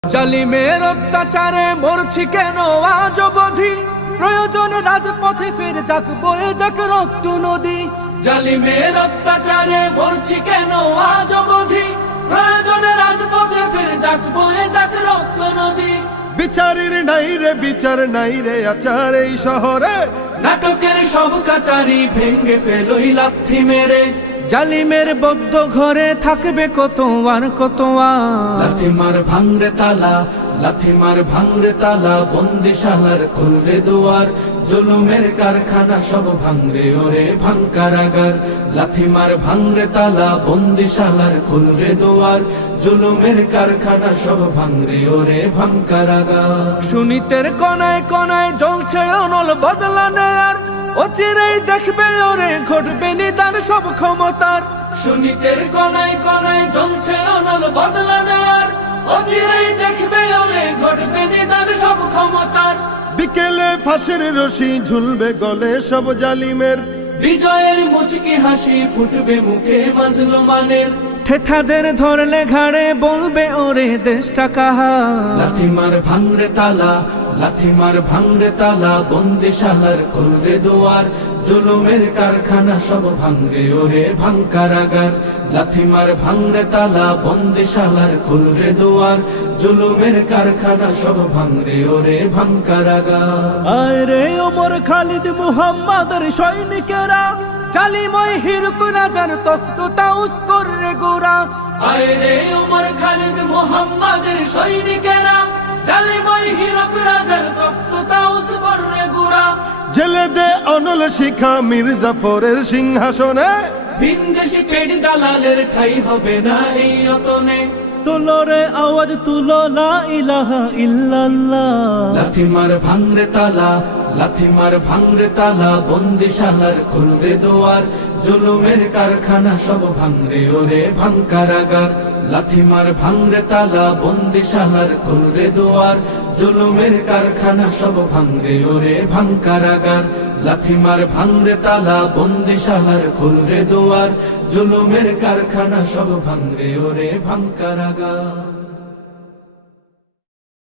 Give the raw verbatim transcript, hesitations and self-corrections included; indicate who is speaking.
Speaker 1: জালিমের অত্যাচারে মরছি কেন আজ অবধি, প্রয়োজনে রাজপথে ফের যাক বয়ে যাক রক্ত নদী। জালিমের অত্যাচারে মরছি কেন আজ অবধি, প্রয়োজনে রাজপথে ফের যাক বয়ে যাক রক্ত নদী।
Speaker 2: বিচারের নাই রে বিচার নাই রে আচার এই শহরে,
Speaker 1: নাটকের সব কাচারি ভেঙ্গে ফেলোই লাথি মেরে। জালিমের বদ্ধ ঘরে থাকবে কত আর কত আর, লাথি মার ভাঙরে তালা, লাথি মার ভাঙরে তালা, বন্দিশালার খুলরে দুয়ার, জুলুমের কারখানা সব ভাঙরে ওরে ভাঙ কারাগার। লাথি মার ভাঙরে তালা, বন্দিশালার খুলরে দুয়ার, জুলুমের কারখানা সব ভাঙরে ওরে ভাঙ কারাগার। সুনীতের কনায় কনায় জ্বলছে অনল বদলা নেয়ার, অচিরেই দেখবে ওরে ঘটবে নিদান সব ক্ষমতার। সুনীতের কনায় কনায় জ্বলছে অনল বদলা নেয়ার, অচিরেই দেখবে ওরে ঘটবে নিদান সব ক্ষমতার।
Speaker 2: বিকেলে ফাঁসের রশি ঝুলবে গলে সব জালিমের,
Speaker 1: বিজয়ের মুচকি হাসি ফুটবে মুখে মাজলুমানের। ঠেঠাদের ধরলে ঘাড়ে বলবে ওরে দেশটা কাহা। লাথি মার ভাঙরে তালা, লাথি মার ভাঙরে তালা, বন্দিশালার খুলরে দুয়ার, জুলুমের কারখানা সব ভাঙরে ওরে ভাঙ কারাগার। লাথি মার ভাঙরে তালা, বন্দিশালার খুলরে দুয়ার, জুলুমের কারখানা সব ভাঙরে ওরে ভাঙ কারাগার। আয় রে ওমর খালিদ মুহাম্মাদের সৈনিকেরা, জালিময় হিরক রাজার তখ্ত তাউস করে গোরা। আয় রে ওমর খালিদ মুহাম্মাদের সৈনিকেরা, জালিময় হিরক রাজার তখ্ত তাউস করে গোরা।
Speaker 2: জেলে দে অনল শিখা মীর জাফরের সিংহাসনে,
Speaker 1: ভিনদেশি পেট দালালের ঠাই হবে না এই অতনে। তুলো রে আওয়াজ তুলো লা ইলাহা ইল্লাল্লাহ। লাথি মার ভাঙরে তালা, লাথি মার ভাঙরে তালা, বন্দিশালার খুলরে দুয়ার, জুলুমের কারখানা সব ভাঙরে ওরে ভাঙ কারাগার। লাথি মার ভাঙরে তালা, বন্দিশালার খুলরে দুয়ার, জুলুমের কারখানা সব ভাঙরে ওরে ভাঙ কারাগার। লাথি মার ভাঙরে তালা, বন্দিশালার খুলরে দুয়ার, জুলুমের কারখানা সব ভাঙরে ওরে ভাঙ কারাগার।